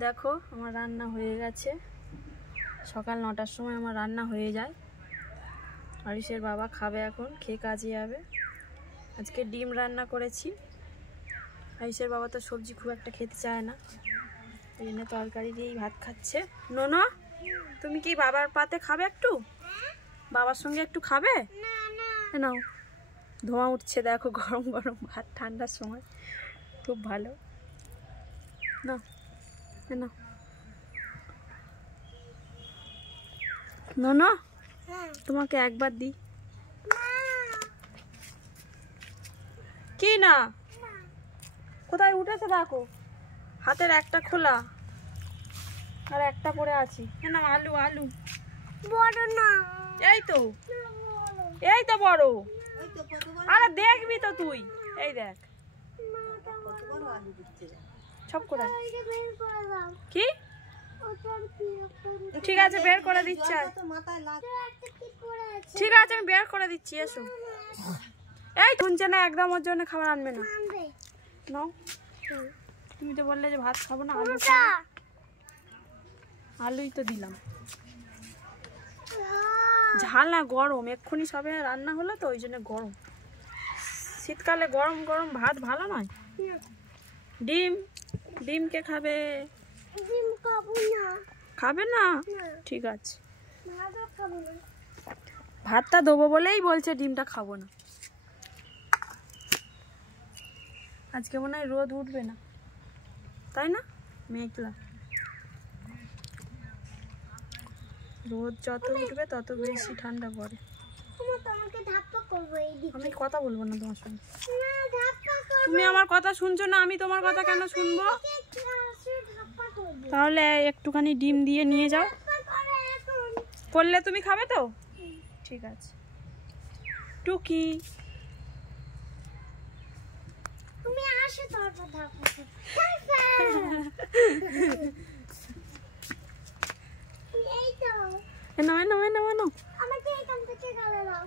দেখো আমার রান্না হয়ে গেছে। সকাল 9টার সময় আমার রান্না হয়ে যায়। আরিশের বাবা খাবে, এখন খেয়ে কাজে যাবে। আজকে ডিম রান্না করেছি। আরিশের বাবা তো সবজি খুব একটা খেতে চায় না, এই জন্য তরকারি দিয়েই ভাত খাচ্ছে। নোনো, তুমি কি বাবার পাতে খাবে? একটু বাবার সঙ্গে একটু খাবে? নাও, ধোঁয়া উঠছে দেখো, গরম গরম ভাত ঠান্ডার সময় খুব ভালো। না না নোনো, তোমাকে একবার দিই। কি না? কোথায় উঠেছে দেখো, হাতের একটা খোলা আর একটা পড়ে আছি। না আলু আলু বড় না, এই তো বড়। আরে দেখবি তো তুই, এই দেখ সব করে। কি ঠিক আছে, বের করে দিচ্ছি। ঠিক আছে, আমি বের করে দিচ্ছি, এসো। এই শুনছে না একদম, ওর জন্য খাবার আনবে না। নাও, তুমি তো বললে যে ভাত খাবো না, আলু খাবো। আলুই তো দিলাম। ঝাল না, গরম, এক্ষুনি সবে রান্না হলো তো, ওই জন্য গরম। শীতকালে গরম গরম ভাত ভালো নয়। ডিম, ডিম কে খাবে? খাবে না? ঠিক আছে, ভাতটা দেবো বলেই বলছে ডিমটা খাবো না। আজকে মনে হয় রোদ উঠবে না, তাই না? মেঘলা, রোদ যত উঠবে তত বেশি ঠান্ডা পড়ে। আমি কথা বলবো না তোমার সঙ্গে। তুমি আমার কথা শুনছো না, আমি তোমার কথা কেন শুনবো? তাহলে একটুখানি ডিম দিয়ে নিয়ে যাও। করলে তুমি খাবে তো? ঠিক আছে। টুকি, তুমি আসো, তারপর নাও নাও নাও নাও, আমাকে এখান থেকে গালে দাও।